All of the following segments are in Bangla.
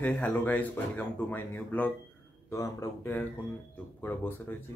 Hey hello guys, welcome to my new blog. তো আমরা উঠে এখন চুপ করে বসে রয়েছি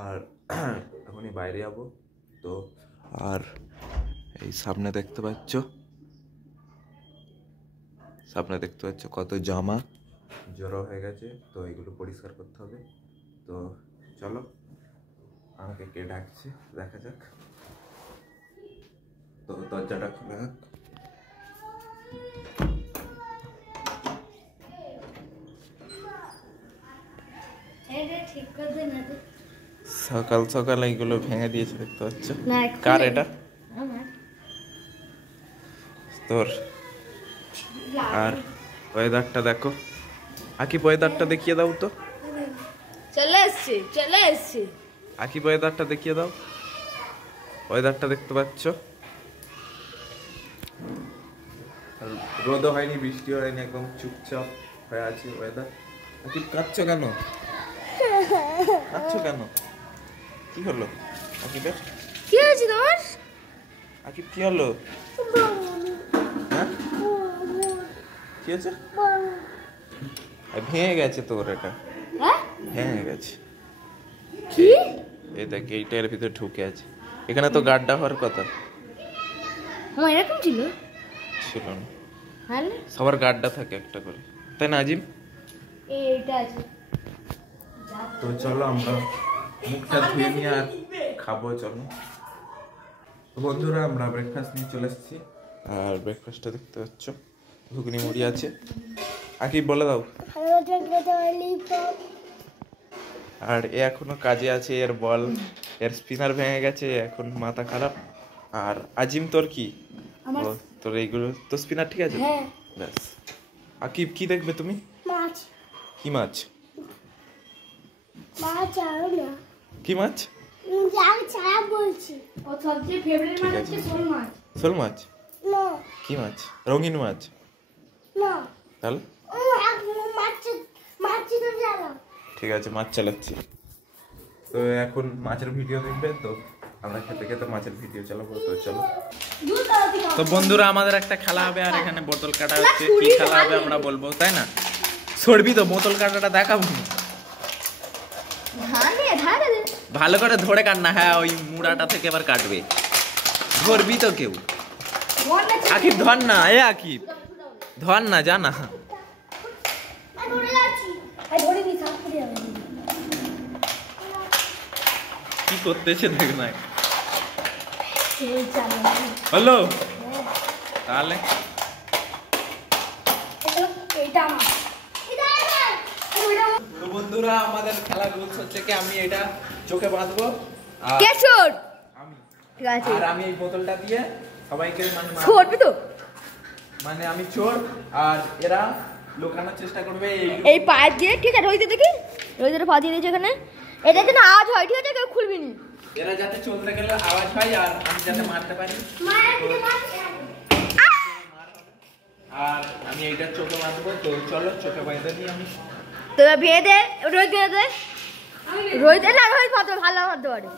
আর এখনই বাইরে যাবো। তো আর এই সামনে দেখতে পাচ্ছ কত জামা জড়ো হয়ে গেছে, তো এগুলো পরিষ্কার করতে হবে। তো চলো, আমাকে কে ডাকছে দেখা যাক। তো দরজাটা খুলে রাখ। সকাল সকাল এইগুলো ভেঙে দিয়েছে দেখতে পাচ্ছ। কার এটা? তোর। আর ওয়েদারটা দেখো, আকি ওয়েদারটা দেখিয়ে দাও তো। চলে এসছি আকি ওয়েদারটা দেখিয়ে দাও। ওয়েদারটা দেখতে পাচ্ছ, রোদও হয়নি বৃষ্টিও হয়নি, একদম চুপচাপ হয়ে আছে ওয়েদার। আকি কাঁদছো কেন? কি হলো আকিবের? কি হয়েছে তোমার? আকিব কি হলো? হ্যাঁ কি হয়েছে? ভেঙে গেছে তোর এটা। হ্যাঁ ভেঙে গেছে। কি? এই দেখ, এইটার ভিতরে ঢুকে আছে। এখানে তো গাড্ডা হওয়ার কথা। আমার এরকম ছিল না, হ্যাঁ সবার গাড্ডা থাকে একটা করে, তাই না আজিম? এইটা আছে। তো চলো আমরা মুখটা ধুয়ে নিয়ে আর খাবো। চলো তো বন্ধুরা, আমরা ব্রেকফাস্ট নিয়ে চলে এসেছি। আর ব্রেকফাস্টটা দেখতে পাচ্ছ, ঘুগনি মুড়ি আছে। আকি বলে দাও। আর এ এখনো কাজে আছে, এর বল, এর স্পিনার ভেঙে গেছে, এখন মাথা খারাপ। আর আজিম তোর কি? তোর এইগুলো তো স্পিনার ঠিক আছে? হ্যাঁ। ব্যাস। আকিব কি দেখবে তুমি? মাছ। কি মাছ? মাছ আর না। কি মাছ? আমি ছাড়া বলছি। ও সবচেয়ে ফেভারিট মাছ হচ্ছে শোল মাছ। শোল মাছ? না। কি মাছ? রঙিন মাছ? না। তাহলে? মাছ তো জানো। ঠিক আছে, মাছ চালাচ্ছি। তো এখন মাছের ভিডিও দেখবে, তো আমরা খেতে খেতে মাছের ভিডিও চালাবো। তো চলো। তো বন্ধুরা, আমাদের একটা খেলা হবে, আর এখানে বোতল কাটা হচ্ছে। কি খেলা হবে আমরা বলবো, তাই না? সরবি তো, বোতল কাটাটা দেখাবো। ভালো করে ধরে কাট না। হ্যাঁ, ওই মুড়াটা থেকে এবার কাটবে। ধরবি তো কেউ। আকিব ধর না, এ আকিব ধর না, জানা কি করতেছে দেখ না। হ্যালো, তাহলে তো বন্ধুরা, আমাদের খেলা রুলস হচ্ছে কি, আমি এটা চোখে বাঁধবো আর ঠিক আছে, আর আমি এই বোতলটা দিয়ে সবাইকে ছোড়বি তো, মানে আমি চোর আর এরা লুকানোর চেষ্টা করবে এই পাইপ দিয়ে। ঠিক আছে, রইতে দেখি, রইতে পা দিয়ে দিয়েছে এখানে। এটা যেন আওয়াজ হয়, ঠিক আছে, কেউ খুলবি নি। এরা যাতে চলতে গেলে আওয়াজ হয় আর আমি যাতে মারতে পারি। আর আমি এইটা চোখে বাঁধবো। তো চলো, চোখে বাঁধতে নিই আমি। তো ভেঙে দে, রোহিত ভেঙে দে। রোহিত না, রোহিত ভালো বাঁধতে পারে।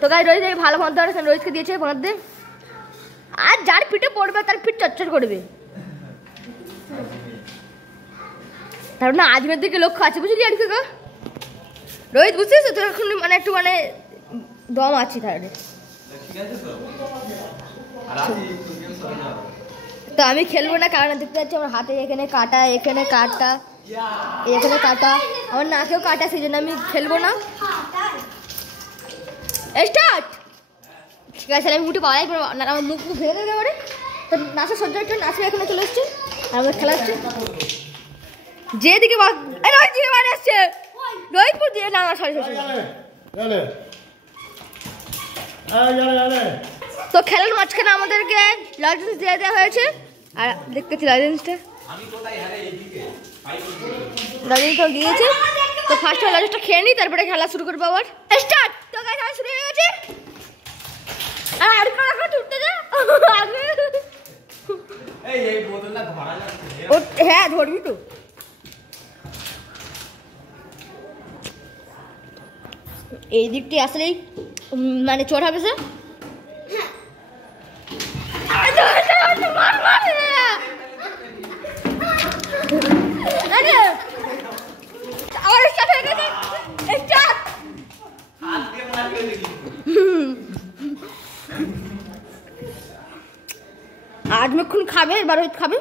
তো গাই রোহিত ভালো বাঁধতে পারে, রোহিতকে দিয়েছে বাঁধতে। আর যার পিঠে পড়বে তার পিঠ চচ্চর করবে। তার না আজমের দিকে লক্ষ্য আছে, বুঝলি? আর কি রোহিত, বুঝছিস তো এখন মানে একটু মানে দম আছে তাহলে। তো আমি খেলবো না, কারণ দেখতে পাচ্ছি আমার হাতে এখানে কাটা, এখানে কাটা, এখানে কাটা, আমার নাকেও কাটা, সেই জন্য আমি খেলবো না। স্টার্ট। ঠিক আছে, আমি মুঠে পালাই, আমার মুখ ভেঙে দেবে এবারে। তো নাচা সহ্য একটু নাচে এখানে চলে এসছে, আর আমার খেলা হচ্ছে। যেদিকে রোহিত দিকে বাড়ি আসছে, রোহিতপুর দিয়ে না, সরি। তো খেলার মাঝখানে আমাদেরকে লাইসেন্স দিয়ে দেওয়া হয়েছে, আর দেখতেছি লাইসেন্সটা দিয়েছে। তো ফার্স্ট লাইসেন্সটা খেয়ে নিই, তারপরে খেলা শুরু করবো আবার। স্টার্ট। তো গাইস, খেলা শুরু হয়ে গেছে। আর ছুটতে যা। হ্যাঁ, ধরবি তো। এই দিকটি আসলেই মানে চোর হবে সে। খাবে, এবার রোহিত খাবে।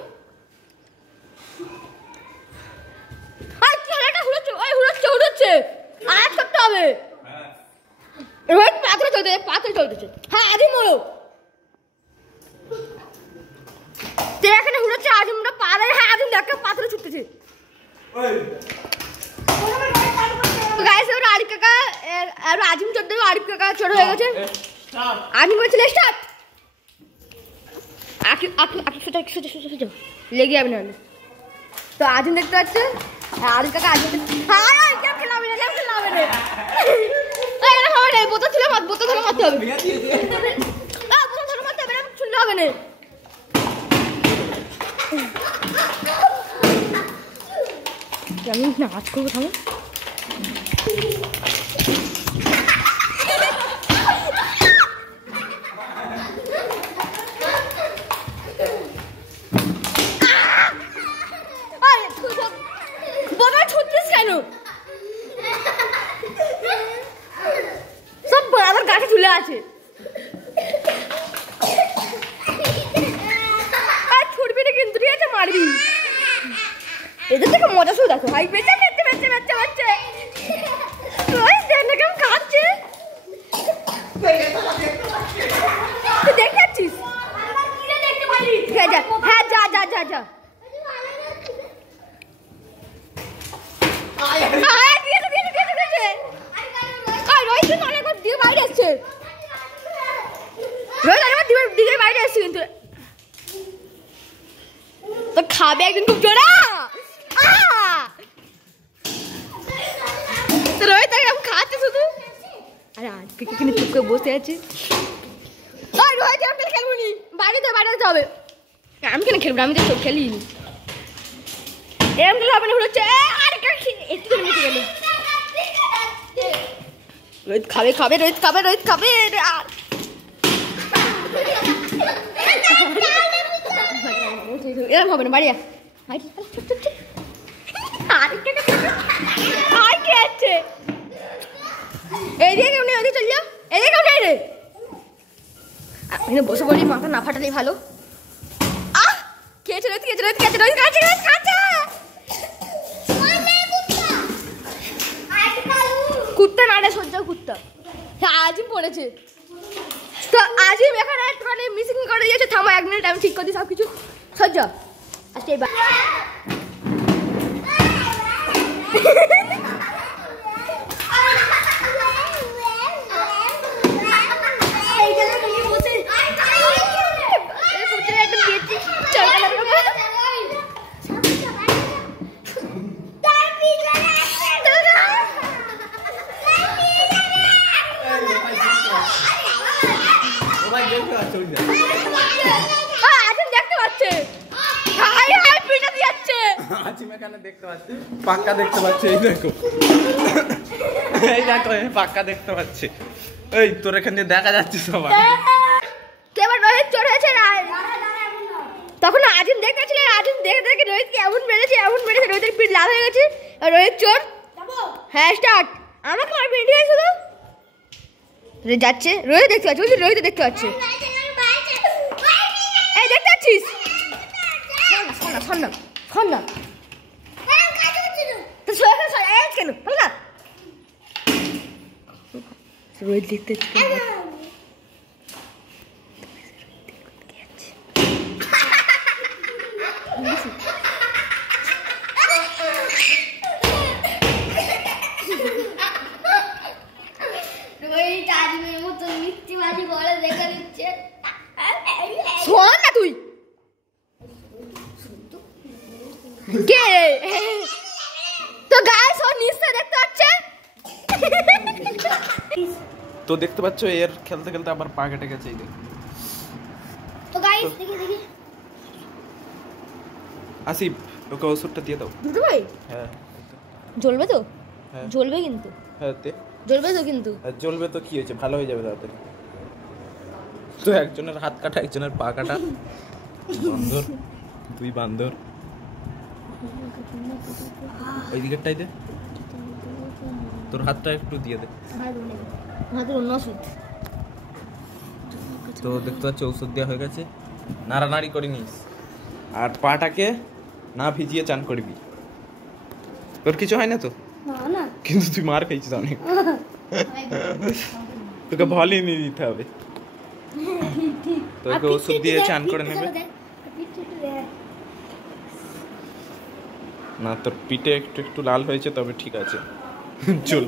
হুড়োচ্ছে আর করতে হবে। রোহিত পাথরে চলতেছে। হ্যাঁ আজিম বলো, তেরা এখানে হুড়োচ্ছে, আজিমটা পারে। হ্যাঁ আজিম দেখ পাথরে ছুটতেছে। গাইস এবার আরিফ কাকা আর আজিম চোদ্দ, আরিফ কাকা ছোট হয়ে গেছে। আজিম বলছিল স্টার্ট, লেগে যাবে না। তো আজিম দেখতে পাচ্ছে, আরিফ কাকা আজিম খেলাবে না, বোতল ছিল মারতে হবে, মারতে হবে শুনলে হবে না। আমি নাচ করবো থামো। ছুটছিস কেন? সব আমার গাছে ঝুলে আছে। ছুটবি না কিন্তু, ঠিক আছে? মারবি। এদের থেকে মজা শুধু দেখো, ভাই বেঁচে কেমন খাচ্ছে, দেখে যাচ্ছিস? হ্যাঁ যা কিন্তু তো খাবে একদিন খুব জোরা। রোহিত এরকম খাচ্ছে শুধু। আরে আজকে কিনে চুপ করে বসে আছে। রোহিত আমি খেলবো নি, বাড়িতে হবে। আমি কেন খেলবো? আমি তো সব খেলিনি। এরকম খেলে হবে না, হচ্ছে একটু করে মিশে গেল। রোহিত খাবে। এরকম হবে না, বাড়ি বসে পড়ি, মাথা না ফাটালেই ভালো। কুত্তা না রে, সহ্য কুত্তা। আজিম পড়েছে, তো আজিম এখানে একটুখানি মিসিং করে দিয়েছে। থামো 1 মিনিট, আমি ঠিক করে দিই সবকিছু। সহ্য আজকে পাক্কা দেখতে পাচ্ছে। এই দেখো পাক্কা দেখতে পাচ্ছে। এই তোর এখানে দেখা যাচ্ছে সবাই। রোহিত চোর হয়েছে, তখন আজিম দেখতেছিল। আজিম দেখে রোহিতকে এমন মেরেছে, রোহিতের পিঠ লাল হয়ে গেছে। রোহিত চোর। হ্যাঁ স্টার্ট। আমাকে মারবে ঠিক আছে? শুধু যাচ্ছে, রোহিত দেখতে পাচ্ছে, রোহিত দেখতে পাচ্ছে। এই দেখতে পাচ্ছিস? খন্না কেন রোহিত দেখতে শোন না তুই কে তো গাইস ও নিচে দেখতে পাচ্ছে। তো দেখতে পাচ্ছ এর খেলতে খেলতে আবার পা কেটে গেছে। এই দেখো তো গাইস দেখি আসিফ ওকে ওষুধটা দিয়ে দাও। দুটো ভাই? হ্যাঁ জ্বলবে তো? হ্যাঁ জ্বলবে কিন্তু। হ্যাঁ জ্বলবে তো কিন্তু। জ্বলবে তো কি হয়েছে, ভালো হয়ে যাবে তাড়াতাড়ি। তো একজনের হাত কাটা, একজনের পা কাটা। বান্দর, দুই বান্দর। ওই দিকেরটাই দে, তোর হাতটা একটু দিয়ে দে। তো দেখতে পাচ্ছ ওষুধ দেওয়া হয়ে গেছে, নাড়ানাড়ি করে নিস। আর পাটাকে না ভিজিয়ে চান করবি। তোর কিছু হয় না তো? না কিন্তু তুই মার খাইছিস অনেক। তোকে ভলই নিয়ে দিতে হবে। তোকে ওষুধ দিয়ে চান করে নেবে। না তোর পিঠে একটু একটু লাল হয়েছে, তবে ঠিক আছে, চল।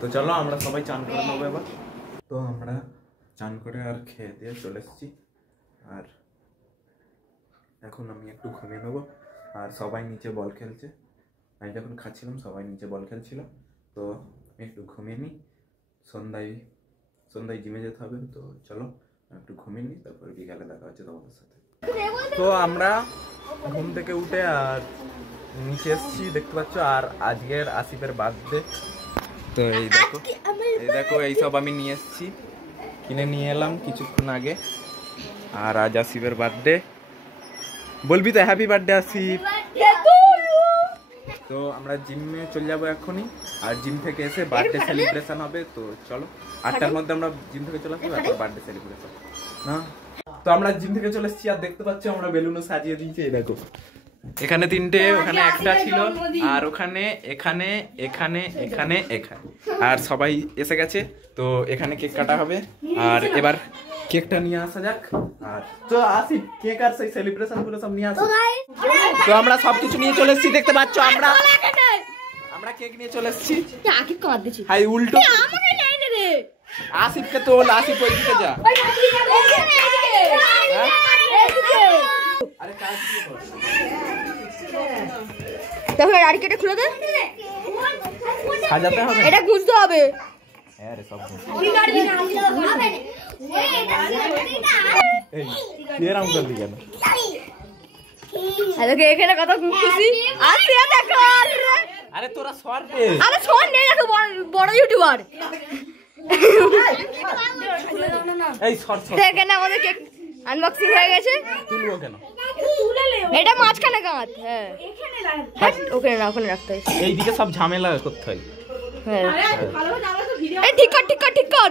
তো চলো আমরা সবাই চান করে নেবো এবার। তো আমরা চান করে আর খেয়ে দিয়ে চলে এসেছি। আর এখন আমি একটু ঘুমিয়ে নেবো। আর সবাই নিচে বল খেলছে। আমি যখন খাচ্ছিলাম সবাই নিচে বল খেলছিল, তো আমি একটু ঘুমিয়ে নিই। সন্ধ্যায় জিমে যেতে হবে, তো চলো একটু ঘুমিয়ে নিই, তারপর বিকালে দেখা হচ্ছে তোমাদের সাথে। তো আমরা ঘুম থেকে উঠে আর নিচে এসেছি, দেখতে পাচ্ছ। আর আজকের আসিফের বার্থডে, তো এই দেখো এইসব আমি নিয়ে এসেছি, কিনে নিয়ে এলাম কিছুক্ষণ আগে। আর আজ আসিফের বার্থডে, বলবি তো হ্যাপি বার্থডে আসিফ। তো আমরা জিমে চলে যাবো এখনই, আর জিম থেকে এসে বার্থডে সেলিব্রেশন হবে। তো চলো 8টার মধ্যে আমরা জিম থেকে চলে আসবো, তারপর বার্থডে সেলিব্রেশন না। তো আমরা জিম থেকে চলে এসেছি, আর দেখতে পাচ্ছ আমরা বেলুনও সাজিয়ে দিয়েছি। এই দেখো, এখানে 3টে, ওখানে একটা ছিল, আর ওখানে এখানে এখানে এখানে এখানে, আর সবাই এসে গেছে। তো এখানে কেক কাটা হবে, আর এবার কেকটা নিয়ে আসা যাক। আর তো আসি কেক আর সেই সেলিব্রেশন গুলো সব নিয়ে আসি। তো আমরা সবকিছু নিয়ে চলে এসেছি, দেখতে পাচ্ছ। আমরা কেক নিয়ে চলে এসেছি। হাই উল্টো আসিফকে তোল, আসিফ ওই দিকে যা। আরে কাজ কি করছিস? দেখো আর কেটে খুলে দে, সাজাতে হবে, এটা গুছতে হবে। হ্যাঁ রে, সব এই এরকম করলি কেন? আরে এখানে কত খুশি আসছে, দেখো। আরে তোরা সর দে। আরে শোন নে, দেখো বড় ইউটিউবার। এই সর সর। এখানে আমাদের কেক আনবক্সিং হয়ে গেছে। তুলবো কেন? এটা মাঝখানে কাঁচ। হ্যাঁ ওখানে না, ওখানে রাখতে হয়। এইদিকে সব ঝামেলা করতে হয়। হ্যাঁ এই ঠিক কর, ঠিক কর, ঠিক কর।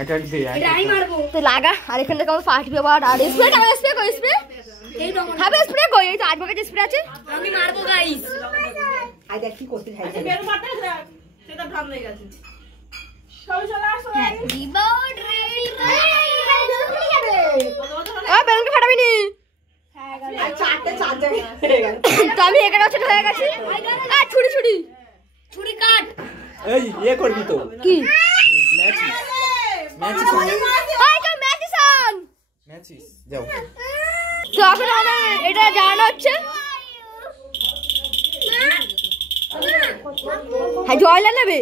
এক এক দে, এটাই মারবো তো লাগা। আর এখানে দেখো পার্টি পেপার আর স্প্রে, কেন স্প্রে কই? স্প্রে এই তো হবে, স্প্রে কই? এই তো 8 প্যাকেট স্প্রে আছে, আমি মারবো গাইস। আই দেখ কি করতে চাই, বের মারতে দেখ, সেটা ধাম হয়ে গেছে। সবাই চলে আসো, রিবাউন্ড রেডি। বেলুনকে ফাটাবি নি। আর চারটে হয়ে গেল, তো আমি এখানে ছোট হয়ে গেছি। আর ছুরি কাট। এই করবি তো কি ম্যাচিস যাও। তো এখন আমাদের এটা জানানো হচ্ছে। হ্যাঁ জয়লা নেবে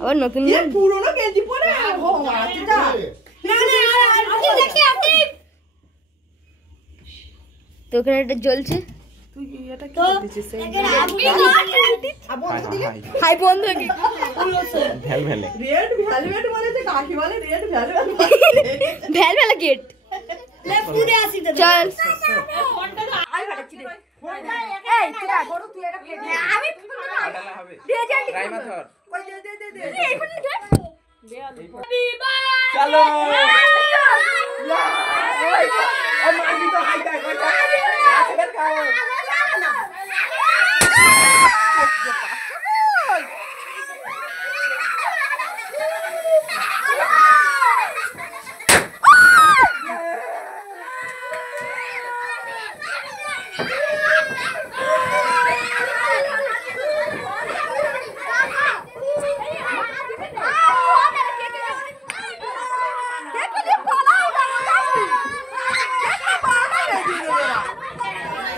আবার নতুন পুরনো কেজি পরে। তো ওখানে এটা জ্বলছে। হাই বন্ধু ভ্যাল গেট চল। চলো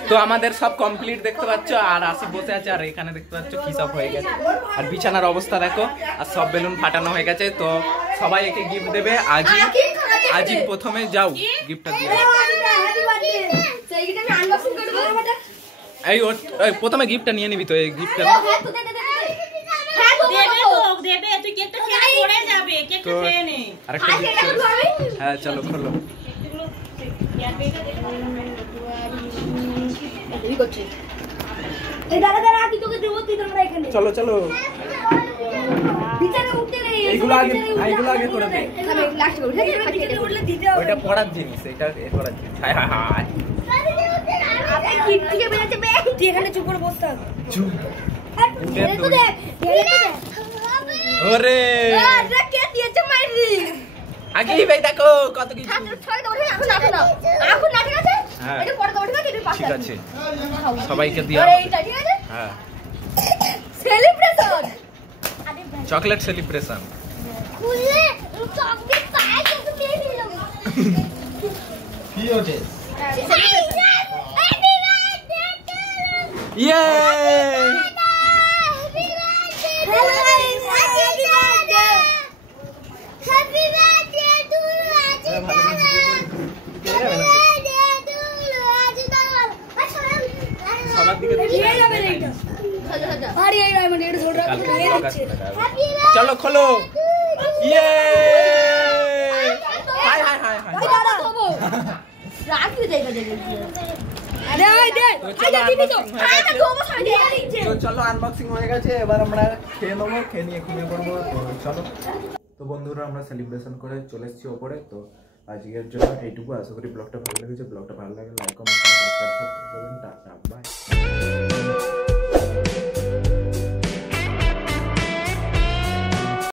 তো আমাদের সব কমপ্লিট দেখতে পাচ্ছ, আর আসিফ বসে আছে, আর এখানে দেখতে পাচ্ছ কি সব হয়ে গেছে, আর বিছানার অবস্থা দেখো, আর সব বেলুন ফাটানো হয়ে গেছে। তো সবাই একে গিফট দেবে। আজি প্রথমে যাও গিফটটা দিয়ে। এই প্রথমে গিফটটা নিয়ে নিবি তো, এই গিফটটা আরেকটা গিফট। হ্যাঁ চলো খোলো। চলো চলো এইগুলো আগে করে দে। আমি লাস্ট করব ঠিক আছে ওইটা পড়ার জিনিস, এটা করার জিনিস। হায় হায় হায় আপনি কি থেকে বেরাতে বে তুই এখানে চুপ করে বস থাক চুপ। ঢেলে তো দেখ ওরে আরে কে দিয়েছে মাইরি আগেই ভাই দেখো কত কিছু। ছাত্র ছয় দাও এখন নাটে না এখন নাটে আছে হ্যাঁ। এটা পড়ে দাও ঠিক আছে এটা পাস ঠিক আছে, সবাইকে দিয়া আরে এইটা ঠিক আছে হ্যাঁ। Celebration chocolate celebration. খুলে চকলেট পায় কিন্তু দিয়ে দিলাম কি হচ্ছে? ইয়ে সবার দিকে চলো খোলো। ইয়ে হাই হাই হাই হাই। তো চলো আনবক্সিং হয়ে গেছে, এবার আমরা খেয়ে নেবো, খেয়ে নিয়ে ঘুমিয়ে পড়বো। তো চলো। তো বন্ধুরা আমরা সেলিব্রেশন করে চলে এসেছি ওপরে। তো আজকের জন্য এইটুকু। আশা করি ব্লগটা ভালো লেগেছে। ব্লগটা ভালো লাগলে লাইক কমেন্ট সাবস্ক্রাইব করবেন। Tata bye.